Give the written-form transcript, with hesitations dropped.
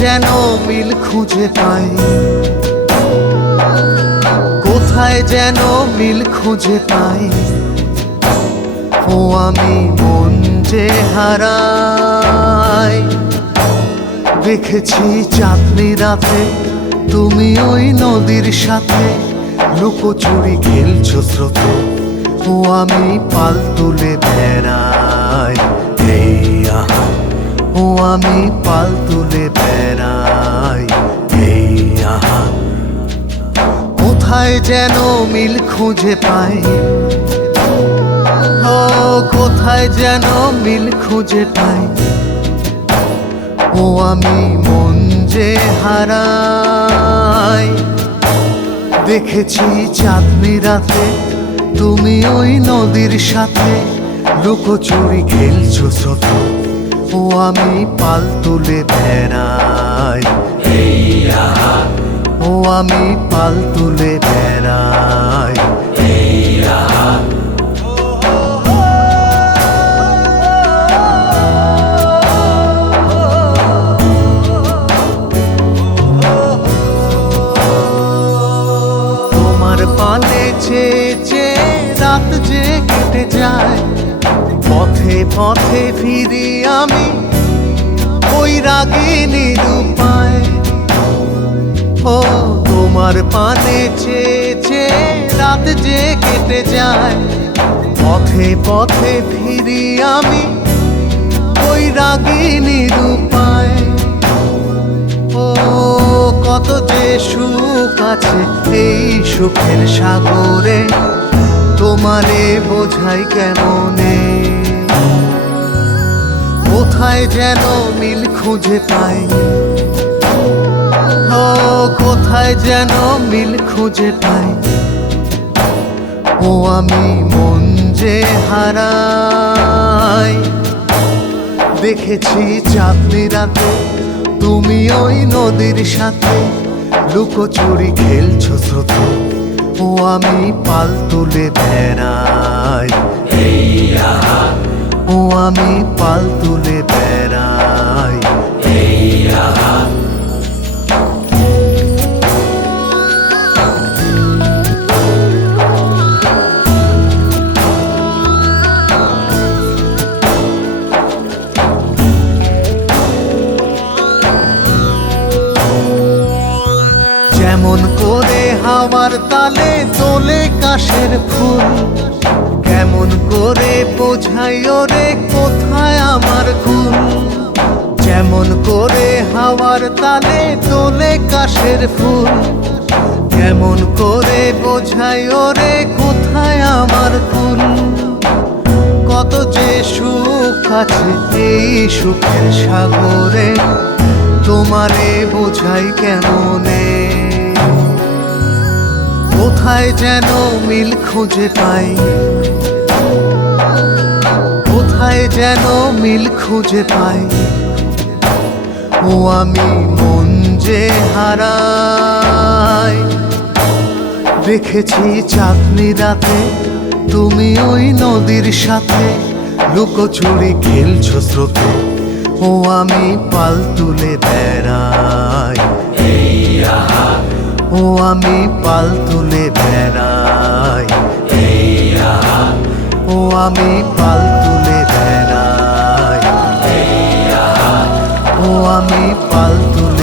যেন মিল খুঁজে পাই, কোথায় যেন মিল খুঁজে পাই। ও আমি মন যে হারাই, দেখেছি চাঁদনি রাতে তুমি ওই নদীর সাথে লুকোচুরি খেলছো স্রোতে। ও আমি পাল তুলে বেড়াই, এই আহা। ও আমি পাল তুলে বেড়াই, এই আহা। কোথায় যেন মিল খুঁজে পাই, ও কোথায় যেন মিল খুঁজে পাই। ও আমি মন যে হারাই, দেখেছি চাঁদনি রাতে তুমি ওই নদীর সাথে লুকোচুরি খেলছো স্রোতে। ও আমি পাল তুলে বেড়াই, এই আহা। ও আমি পাল তুলে বেড়াই, এই আহা। তোমার পানে চেয়ে চেয়ে রাত যে কেটে যায়, পথে পথে ফিরি আমি ওই রাগিনীর উপায়। ও তোমার পানে চেয়ে চেয়ে রাত যে কেটে যায়, পথে পথে ফিরি আমি ওই রাগিনীর উপায়। ও কত যে সুখ আছে এই সুখের সাগরে, তোমারে বোঝাই কেমনে। কোথায় যেন মিল খুঁজে পাই, ও কোথায় যেন মিল খুঁজে পাই। ও আমি মন যে হারাই, দেখেছি চাঁদনি রাতে তুমি ওই নদীর সাথে লুকোচুরি খেলছো স্রোতে। ও আমি পাল তুলে বেড়াই, এই আহা। ও আমি পাল তুলে বেড়াই, এই আহা। যেমন করে হাওয়ার তালে তোলে কাশের ফুল, কেমন করে বোঝাই ওরে কোথায় আমার কুল। যেমন করে হাওয়ার তালে তোলে কাশের ফুল, কেমন করে বোঝাই ওরে কোথায় আমার কুল। কত যে সুখ আছে এই সুখের সাগরে, তোমারে বোঝাই কেমনে। কোথায় যেন মিল খুঁজে পাই, কোথায় যেন মিল খুঁজে পাই। ও আমি মন যে হারাই, দেখেছি চাঁদনি রাতে তুমি ওই নদীর সাথে লুকোচুরি খেলছো স্রোতে। ও আমি পাল তুলে বেড়াই, এই আহা। ও আমি পাল তুলে বেড়াই, এই আহা। ও আমি পাল তুলে বেড়াই, এই আহা। ও আমি পাল তুলে